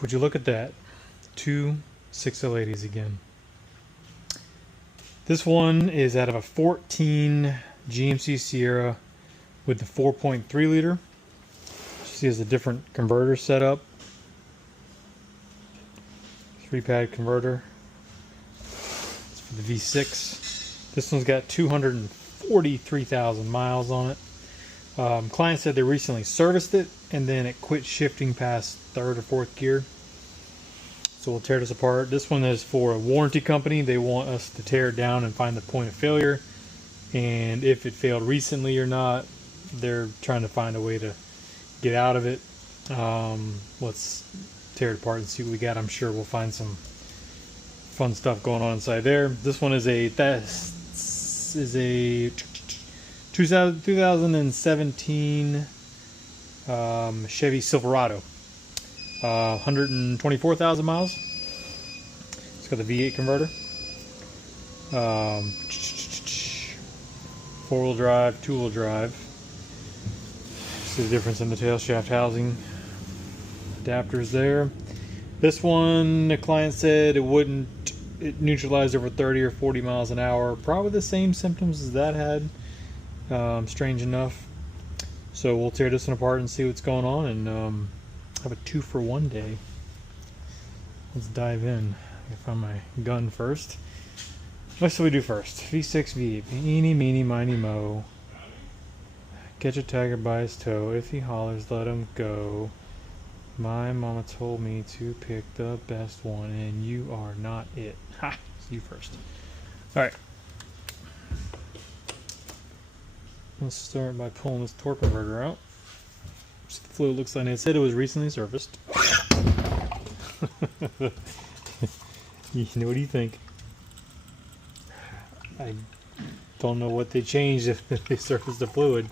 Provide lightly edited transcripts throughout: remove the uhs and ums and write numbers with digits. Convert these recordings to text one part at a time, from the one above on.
Would you look at that? Two 6L80's again. This one is out of a 14 GMC Sierra with the 4.3 liter. See, has a different converter setup. 3-pad converter. It's for the V6. This one's got 243,000 miles on it. Client said they recently serviced it and then it quit shifting past third or fourth gear. So we'll tear this apart. This one is for a warranty company. They want us to tear it down and find the point of failure. And if it failed recently or not, they're trying to find a way to get out of it. Let's tear it apart and see what we got. I'm sure we'll find some fun stuff going on inside there. This one is a 2017 Chevy Silverado. 124,000 miles. It's got the V8 converter. 4-wheel drive, 2-wheel drive. See the difference in the tail shaft housing. Adapters there. This one, the client said it neutralized over 30 or 40 miles an hour. Probably the same symptoms as that had. Strange enough. So we'll tear this one apart and see what's going on, and have a 2-for-1 day. Let's dive in. I gotta find my gun first. What should we do first? V6 V8. Eeny, meeny, miny, mo. Catch a tiger by his toe. If he hollers, let him go. My mama told me to pick the best one, and you are not it. Ha! It's you first. Alright. Let's start by pulling this torque converter out. The fluid looks like it said it was recently serviced. What do you think? I don't know what they changed if they surfaced the fluid,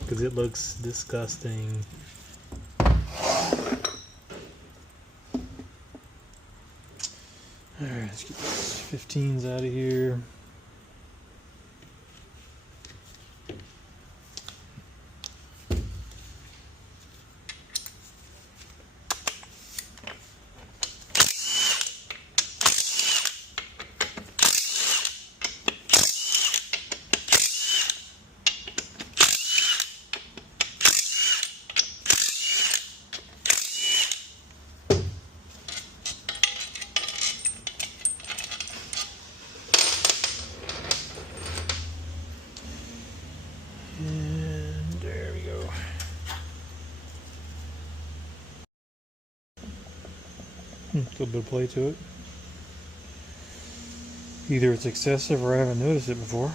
because it looks disgusting. Alright, let's get these 15s out of here. And there we go. A little bit of play to it. Either it's excessive or I haven't noticed it before.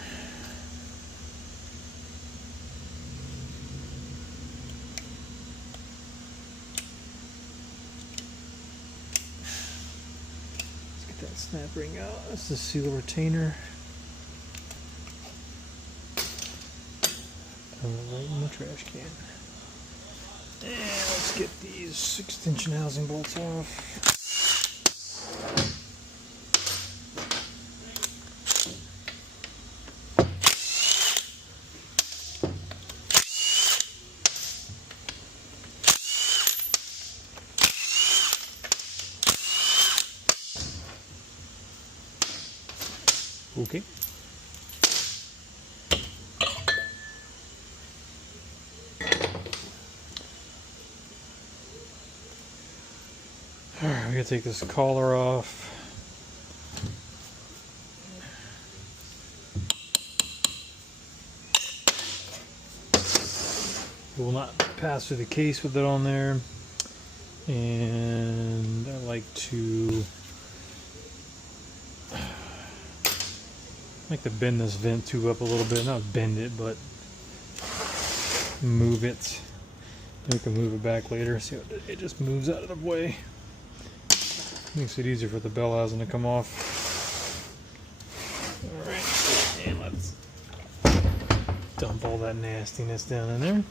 Let's get that snap ring out. That's the seal retainer. Right in the trash can. And let's get these extension housing bolts off. Okay. Alright, we gotta take this collar off. It will not pass through the case with it on there. And I like to bend this vent tube up a little bit. Not bend it, but move it. We can move it back later. See, it just moves out of the way. Makes it easier for the bell housing to come off. Alright, and let's dump all that nastiness down in there.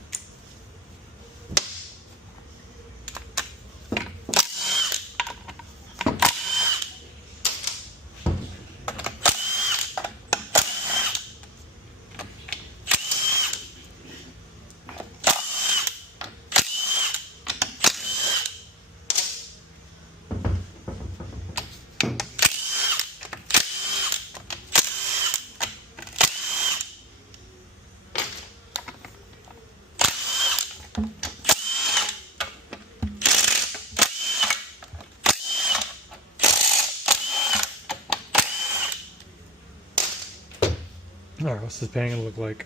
Alright, what's this pan gonna look like?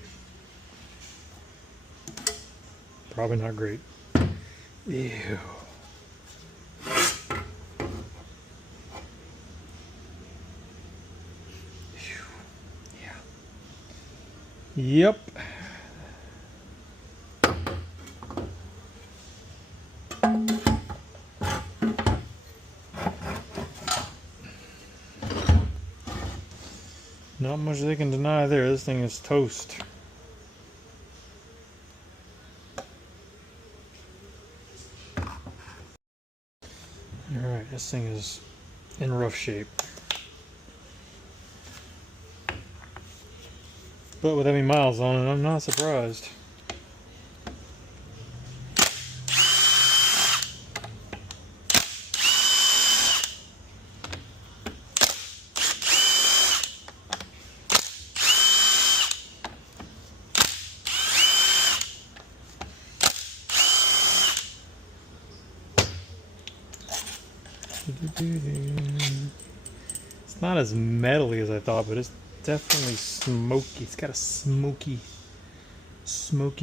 Probably not great. Ew. Yep. Not much they can deny there. This thing is toast. Alright, this thing is in rough shape. But with having miles on it, I'm not surprised. It's not as metally as I thought, but it's definitely smoky. It's got a smoky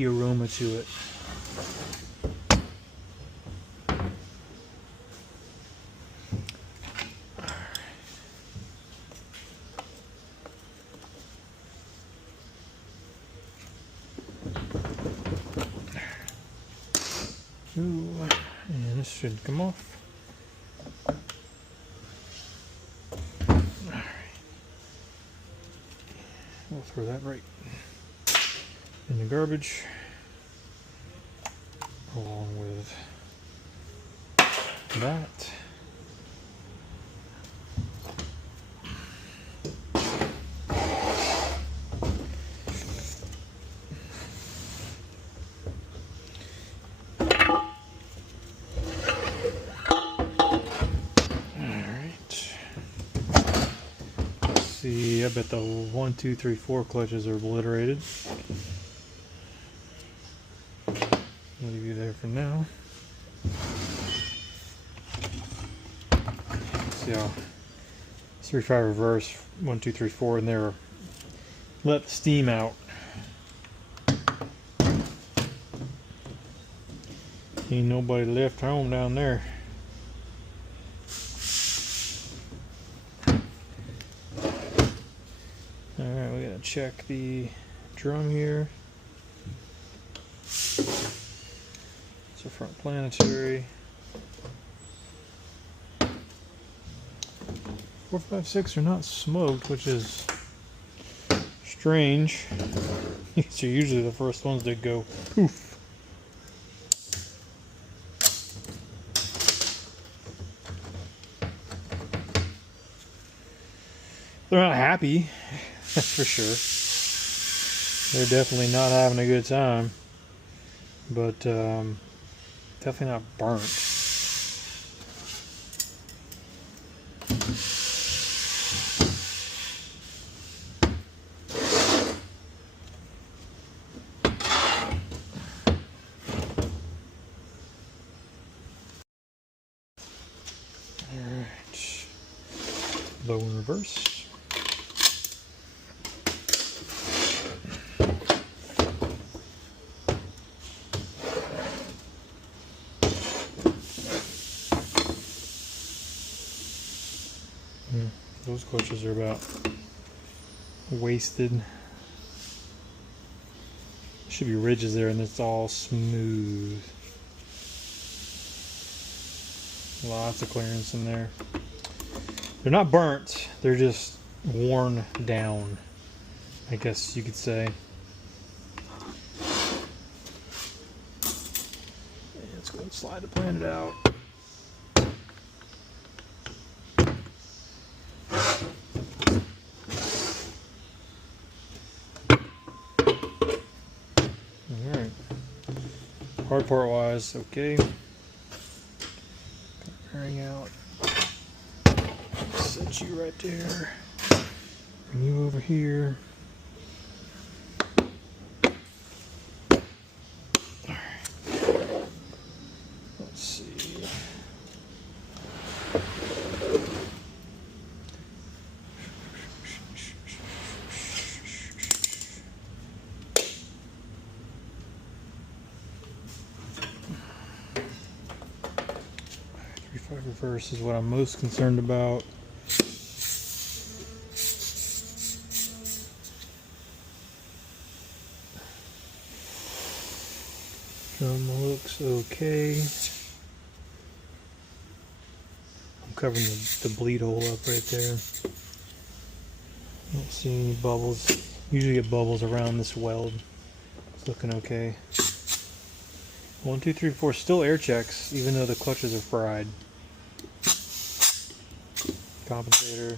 aroma to it. Ooh, and this should come off. We'll throw that right in the garbage, along with that. I bet the 1, 2, 3, 4 clutches are obliterated. I'll leave you there for now. See how 3, 5 reverse, 1, 2, 3, 4 in there. Let the steam out. Ain't nobody left home down there. Alright, we gotta check the drum here. It's a front planetary. 4, 5, 6 are not smoked, which is strange. These are usually the first ones that go poof. They're not happy. That's for sure. They're definitely not having a good time, but definitely not burnt. All right, low in reverse. Those clutches are about wasted. Should be ridges there, and it's all smooth. Lots of clearance in there. They're not burnt, they're just worn down, I guess you could say. Let's go and slide the planet out. Alright. Hard part wise, okay. Bearing out. Set you right there. Bring you over here. Let's see. 3.5 reverse is what I'm most concerned about. Drum looks okay. I'm covering the bleed hole up right there. Don't see any bubbles. Usually get bubbles around this weld. It's looking okay. 1, 2, 3, 4 still air checks, even though the clutches are fried. Compensator.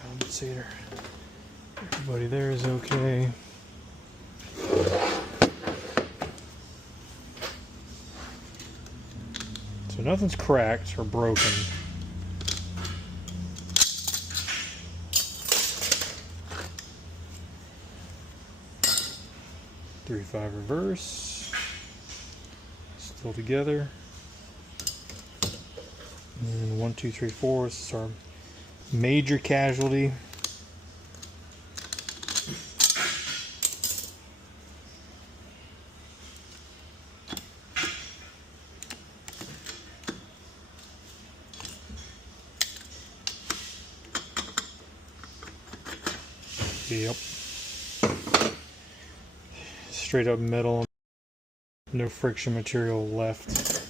Compensator. Everybody there is okay. So nothing's cracked or broken. .35 reverse. Still together. And 1, 2, 3, 4. This is our major casualty. Yep. Straight up metal. No friction material left.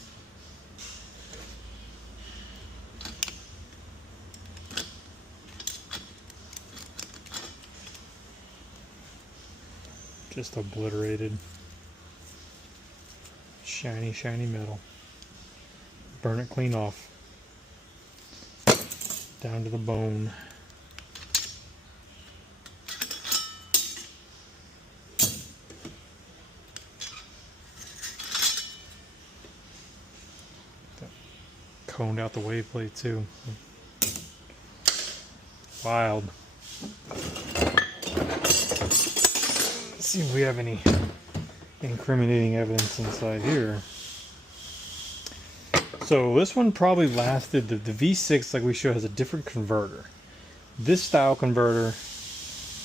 Just obliterated. Shiny, shiny metal. Burn it clean off. Down to the bone. Coned out the wave plate too. Wild. Let's see if we have any incriminating evidence inside here. So this one probably lasted, the V6 like we showed has a different converter. This style converter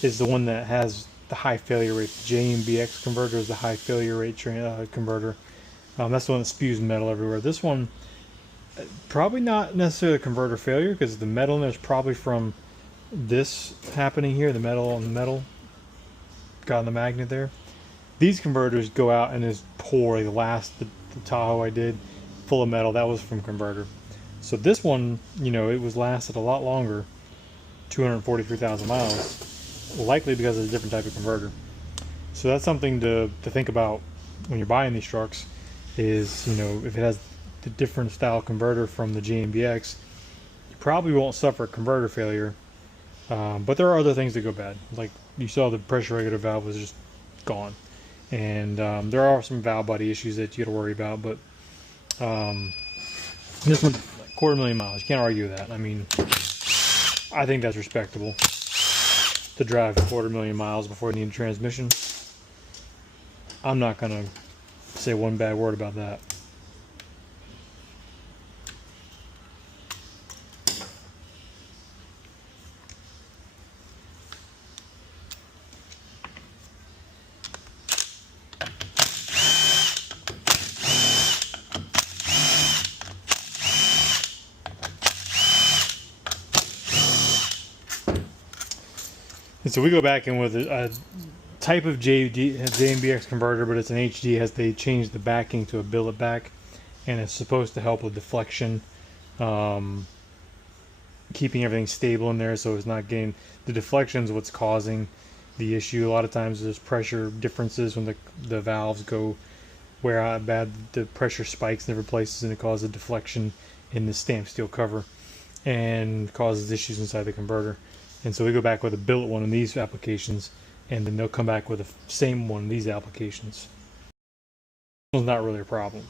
is the one that has the high failure rate. The JMBX converter is the high failure rate converter. That's the one that spews metal everywhere. This one, probably not necessarily a converter failure because the metal in there is probably from this happening here. The metal on the metal got on the magnet there. These converters go out and is poor. The last, the Tahoe I did, full of metal, that was from converter. So this one, you know, it was lasted a lot longer, 243,000 miles, likely because of a different type of converter. So that's something to think about when you're buying these trucks is, you know, if it has the different style converter from the JMBX, you probably won't suffer converter failure, but there are other things that go bad. Like you saw, the pressure regulator valve was just gone, and there are some valve body issues that you got to worry about, but this one's like 250,000 miles. You can't argue that. I mean, I think that's respectable to drive 250,000 miles before you need a transmission. I'm not gonna say one bad word about that. And so we go back in with a type of JMBX converter, but it's an HD. They changed the backing to a billet back, and it's supposed to help with deflection, keeping everything stable in there, so it's not getting the deflections. What's causing the issue? A lot of times there's pressure differences when the valves go where bad the pressure spikes in different places, and it causes a deflection in the stamped steel cover and causes issues inside the converter. And so we go back with a billet one in these applications, and then they'll come back with the same one in these applications. It's not really a problem.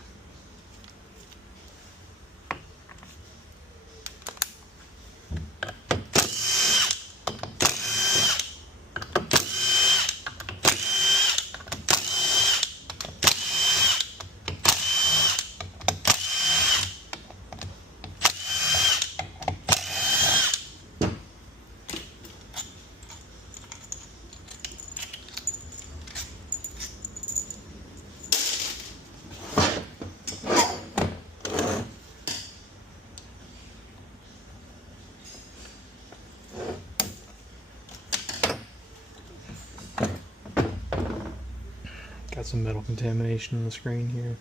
Got some metal contamination on the screen here.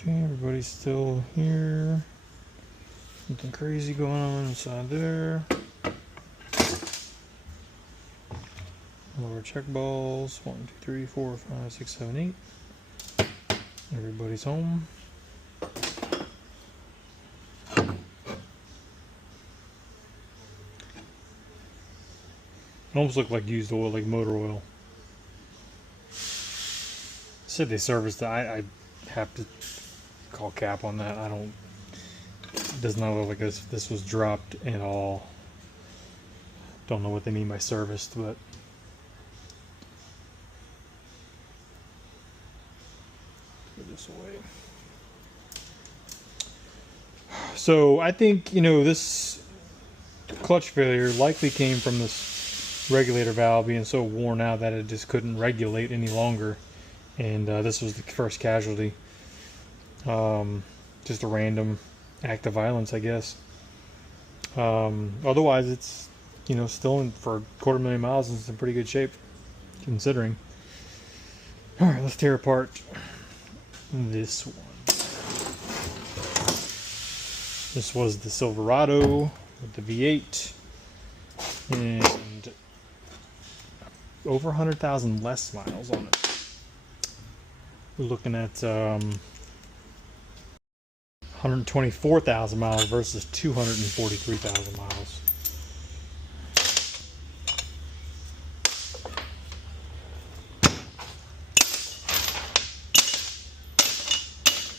Okay, everybody's still here. Something crazy going on inside there. Lower check balls. 1, 2, 3, 4, 5, 6, 7, 8. Everybody's home. Almost looked like used oil, like motor oil. Said they serviced it. I have to call cap on that. I don't. It does not look like this was dropped at all. Don't know what they mean by serviced, but put this away. So I think, you know, this clutch failure likely came from this regulator valve being so worn out that it just couldn't regulate any longer, and this was the first casualty. Just a random act of violence, I guess. Otherwise, it's, you know, still in for 250,000 miles, it's in pretty good shape considering. All right, let's tear apart this one. This was the Silverado with the V8 and over 100,000 less miles on it. We're looking at 124,000 miles versus 243,000 miles.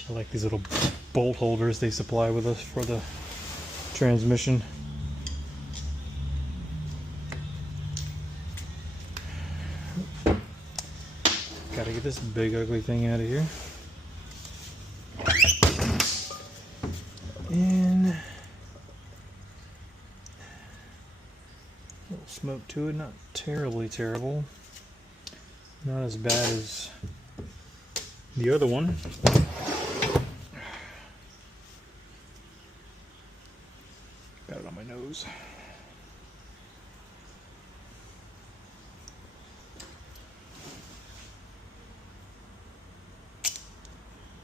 I like these little bolt holders they supply with us for the transmission. Gotta get this big ugly thing out of here. And a little smoke to it, not terribly terrible. Not as bad as the other one. Got it on my nose.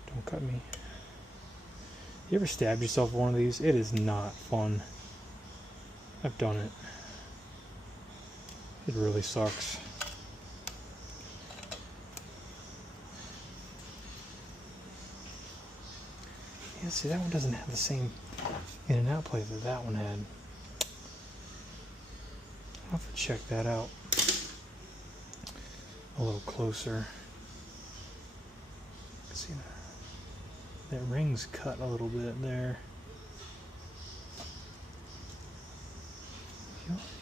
Don't cut me. You ever stabbed yourself with one of these? It is not fun. I've done it. It really sucks. Yeah, see, that one doesn't have the same in and out plate that that one had. I'll have to check that out a little closer. See, that ring's cut a little bit there.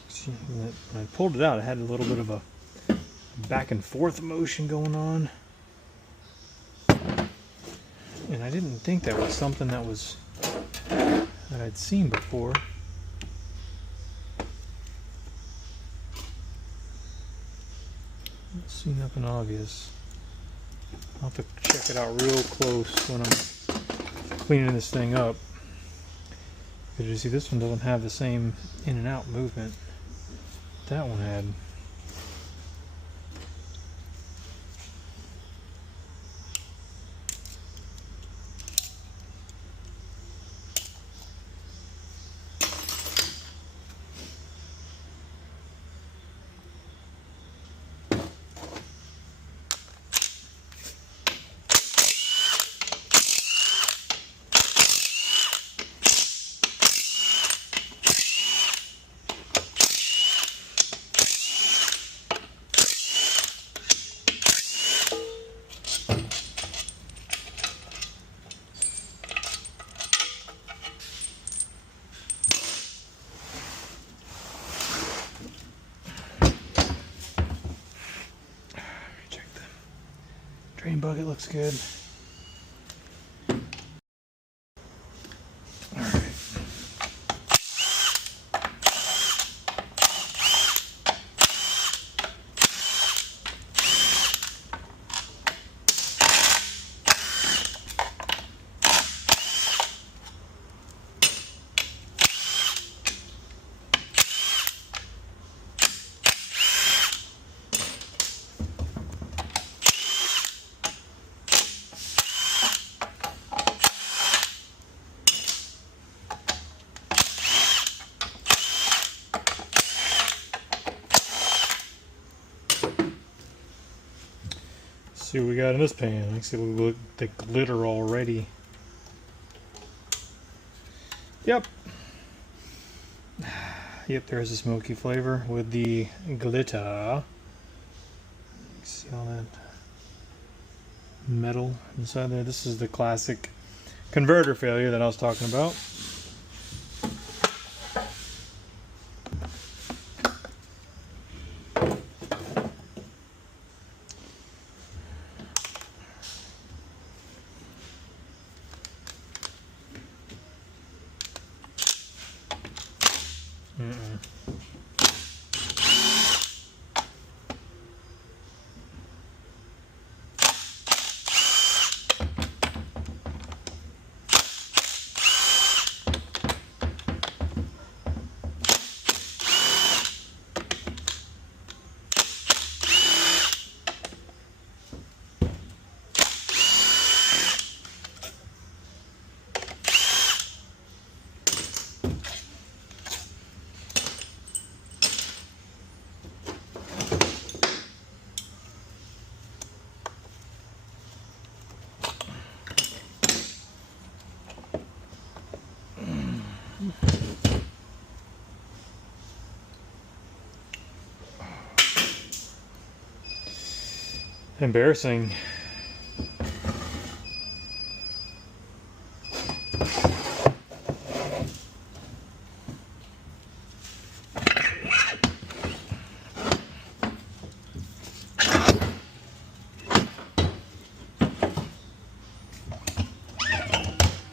See, when I pulled it out, it had a little bit of a back and forth motion going on. And I didn't think that was something that I'd seen before. Don't see nothing obvious. I'll have to check it out real close when I'm cleaning this thing up. Because you see, this one doesn't have the same in and out movement that one had. bucket looks good. See what we got in this pan. Let's see what look the glitter already. Yep. Yep, there's a smoky flavor with the glitter. See all that metal inside there? This is the classic converter failure that I was talking about. Embarrassing.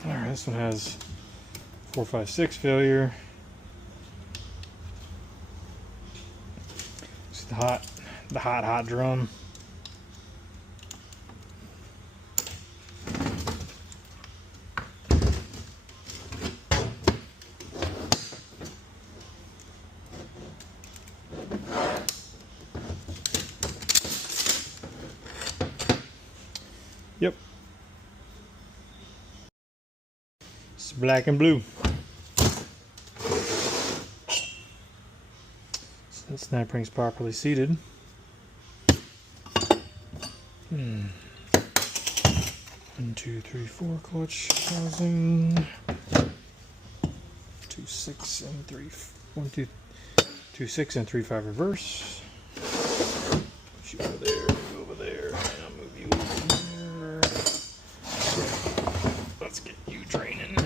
Alright, this one has 456 failure. It's the hot drum. Yep. It's black and blue. So that snap ring's properly seated. 1, 2, 3, 4 clutch housing. 2, 6, and 3. 1, 2, 2, 6, and 3, 5 reverse. Put you over there, move over there, and I'll move you over there. Let's get you draining.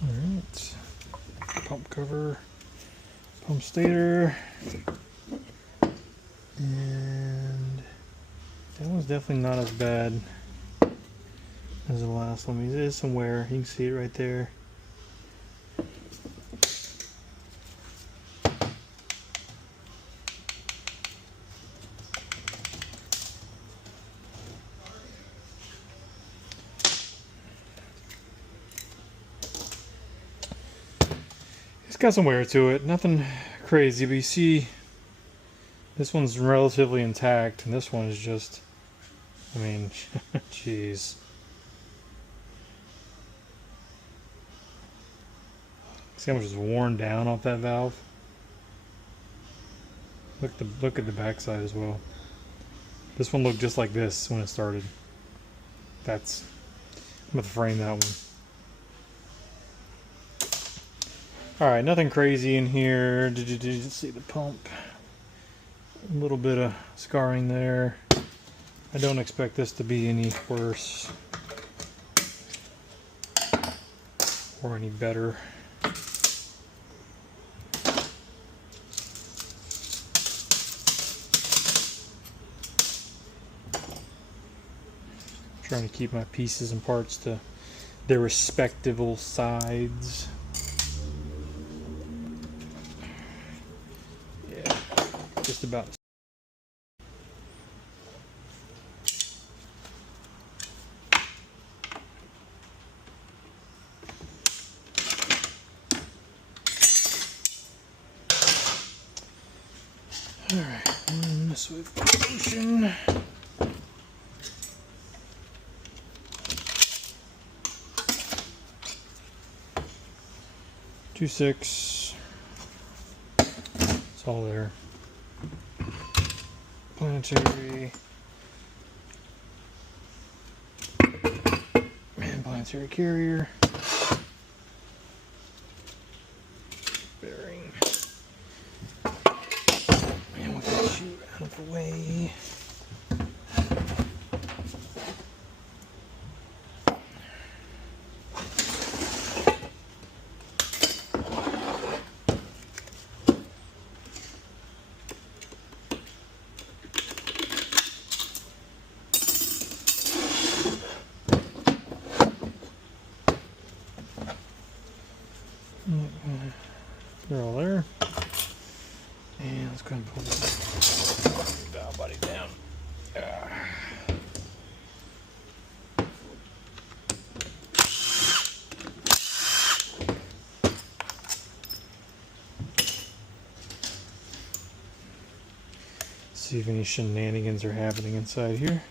Alright, pump cover, pump stator, and that one's definitely not as bad as the last one. It is some wear, you can see it right there. got some wear to it. Nothing crazy, but you see this one's relatively intact, and this one is just, I mean, jeez. See how much is worn down off that valve? Look at the backside as well. This one looked just like this when it started. I'm gonna frame that one. Alright, nothing crazy in here. Did you see the pump? A little bit of scarring there. I don't expect this to be any worse or any better. Trying to keep my pieces and parts to their respectable sides. Yeah, just about. All right, and this with solution. Two 6. It's all there. Planetary and planetary carrier. Bearing. And we'll get you out of the way. They're all there. And let's go ahead and pull this valve body down. See if any shenanigans are happening inside here.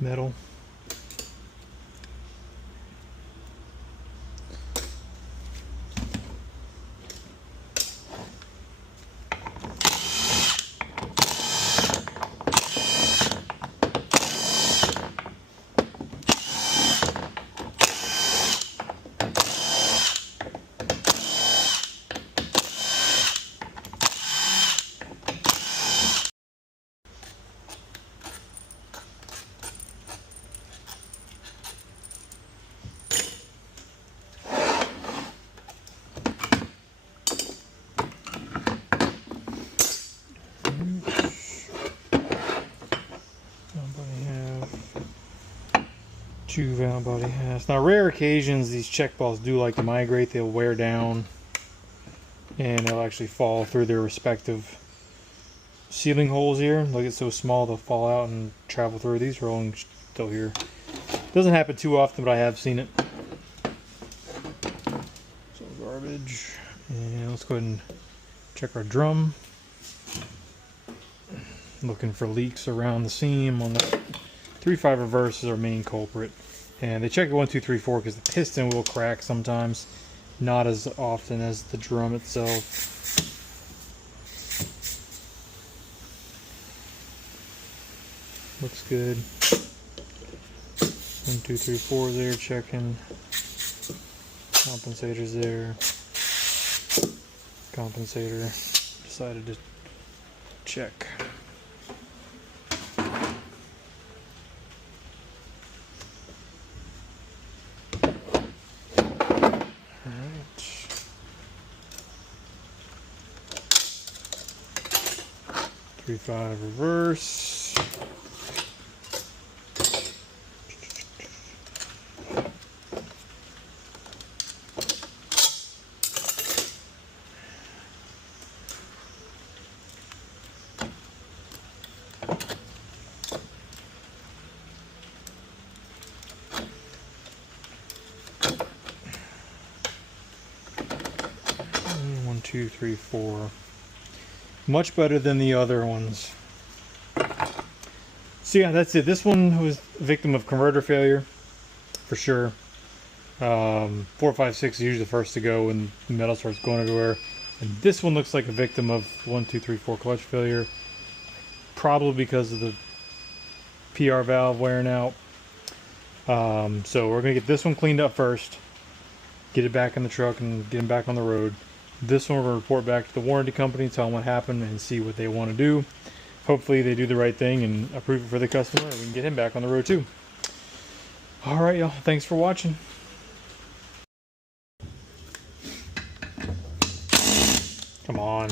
Metal. Two valve body has. Now, rare occasions these check balls do like to migrate. They'll wear down and they'll actually fall through their respective sealing holes here. They'll get so small they'll fall out and travel through. These are all still here. Doesn't happen too often, but I have seen it. So garbage. And let's go ahead and check our drum. Looking for leaks around the seam on the 3.5 reverse is our main culprit. And they check it 1, 2, 3, 4 because the piston will crack sometimes. not as often as the drum itself. Looks good. 1, 2, 3, 4 there, checking. Compensators there. Compensator. Decided to check. Alright. 3/5 reverse. One, two, three, four. Much better than the other ones. So yeah, that's it. This one was a victim of converter failure, for sure. 4, 5, 6 is usually the first to go when the metal starts going everywhere. And this one looks like a victim of 1, 2, 3, 4 clutch failure. Probably because of the PR valve wearing out. So we're going to get this one cleaned up first. Get it back in the truck and get him back on the road. This one we'll report back to the warranty company, tell them what happened and see what they want to do. Hopefully they do the right thing and approve it for the customer and we can get him back on the road too. Alright y'all, thanks for watching. Come on.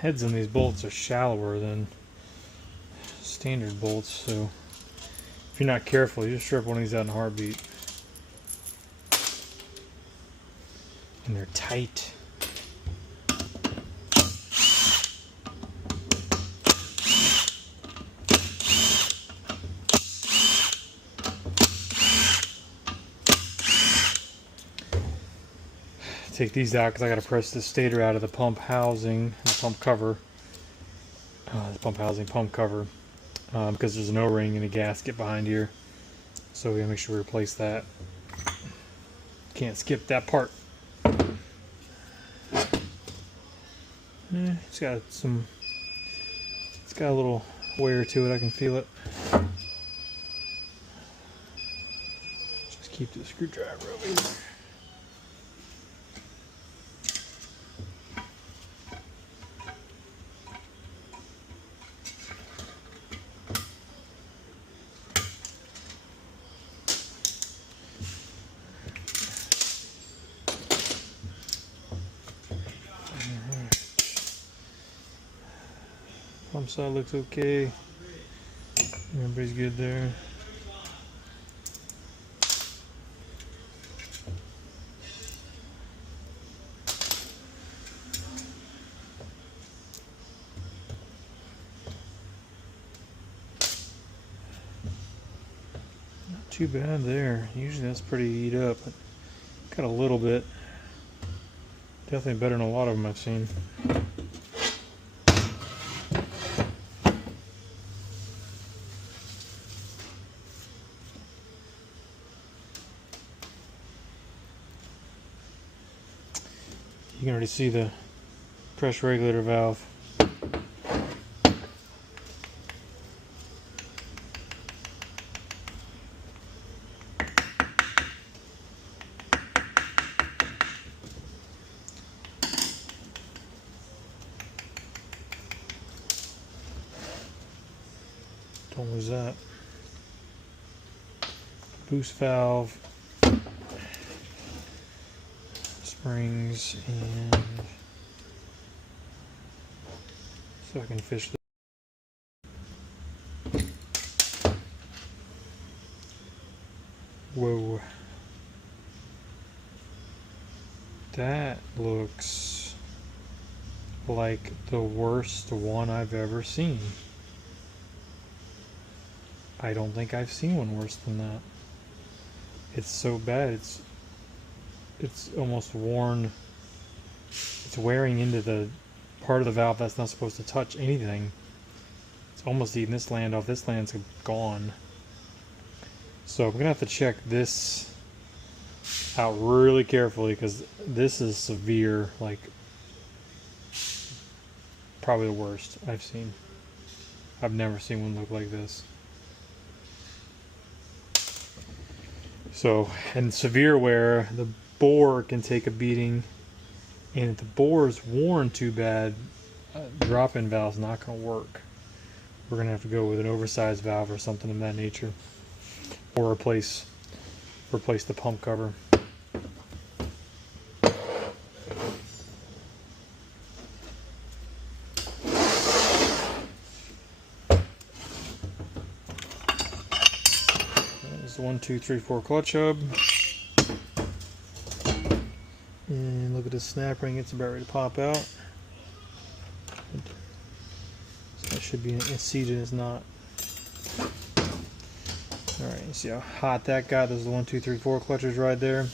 Heads on these bolts are shallower than standard bolts, so if you're not careful, you just strip one of these out in a heartbeat. And they're tight. Take these out because I got to press the stator out of the pump housing, the pump cover. Pump cover, because there's an O-ring and a gasket behind here. So we gotta make sure we replace that. Can't skip that part. It's got a little wear to it. I can feel it. Just keep the screwdriver over here. Pump side looks okay. Everybody's good there. Not too bad there. Usually that's pretty eat up. But got a little bit. Definitely better than a lot of them I've seen. You can already see the pressure regulator valve. Don't lose that. Boost valve. Springs, and so I can fish this. Whoa. That looks like the worst one I've ever seen. I don't think I've seen one worse than that. It's so bad. It's almost worn. It's wearing into the part of the valve that's not supposed to touch anything. It's almost eating this land off. This land's gone. So we're gonna have to check this out really carefully, because this is severe, like probably the worst I've seen. I've never seen one look like this. So, and severe wear, the bore can take a beating, and if the bore is worn too bad, drop-in valve's not going to work. We're going to have to go with an oversized valve or something of that nature, or replace the pump cover. There's the 1, 2, 3, 4 clutch hub. And look at this snap ring, it's about ready to pop out. So that should be seated, it's not. Alright, you see how hot that got? Those are the 1, 2, 3, 4 clutches right there.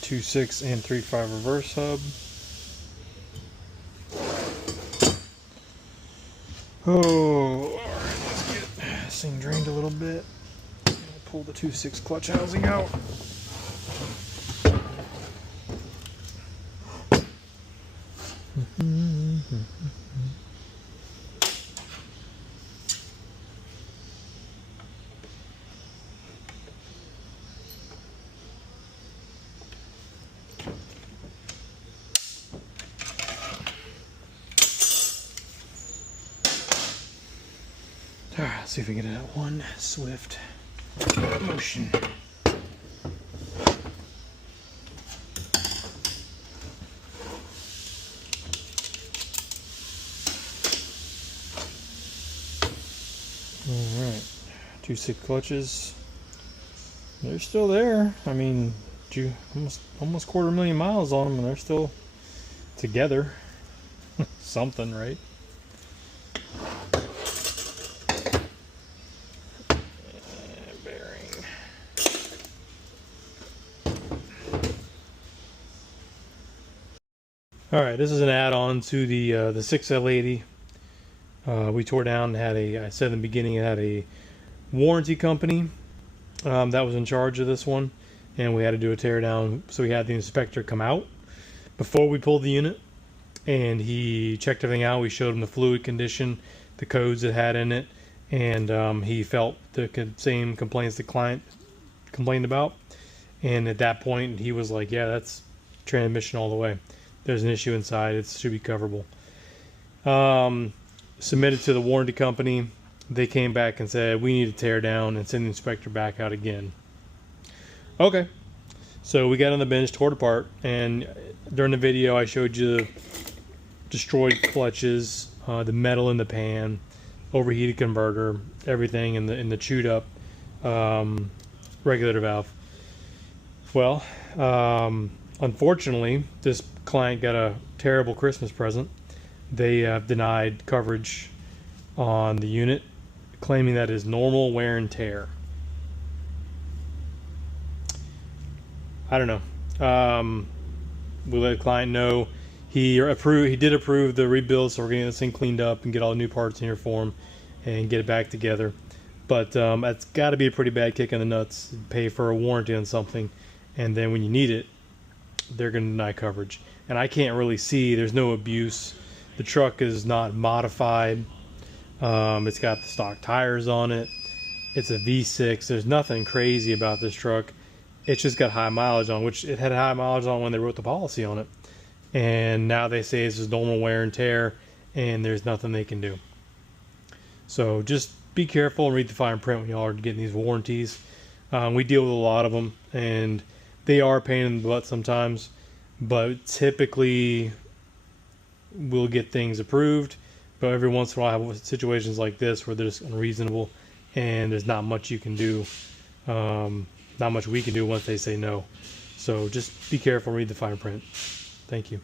Two 6 and 3, 5 reverse hub. Oh, alright, let's get this thing drained a little bit. Pull the 2, 6 clutch housing out. Alright, let's see if we can get it at one swift motion. Alright, 2, 6 clutches. They're still there. I mean, almost 250,000 miles on them, and they're still together. Something, right? Alright, this is an add-on to the 6L80. We tore down and had I said in the beginning, it had a warranty company that was in charge of this one, and we had to do a tear down. So we had the inspector come out before we pulled the unit, and he checked everything out. We showed him the fluid condition, the codes it had in it, and he felt the same complaints the client complained about. And at that point, he was like, yeah, that's transmission all the way. There's an issue inside. It should be coverable. Submitted to the warranty company. They came back and said, we need to tear down and send the inspector back out again. Okay. So we got on the bench, tore it apart, and during the video I showed you the destroyed clutches, the metal in the pan, overheated converter, everything in the chewed up regulator valve. Well, unfortunately, this client got a terrible Christmas present. They denied coverage on the unit, claiming that is normal wear and tear. I don't know. We let the client know he did approve the rebuild, so we're getting this thing cleaned up and get all the new parts in here for him and get it back together. But that's got to be a pretty bad kick in the nuts. Pay for a warranty on something, and then when you need it, they're going to deny coverage. And I can't really see, there's no abuse. The truck is not modified. It's got the stock tires on it. It's a V6. There's nothing crazy about this truck. It's just got high mileage on, which it had high mileage on when they wrote the policy on it. And now they say this is normal wear and tear, and there's nothing they can do. So just be careful and read the fine print when y'all are getting these warranties. We deal with a lot of them, and they are a pain in the butt sometimes, but typically we'll get things approved. But every once in a while I have situations like this where they're just unreasonable, and there's not much you can do. Not much we can do once they say no. So just be careful, read the fine print. Thank you.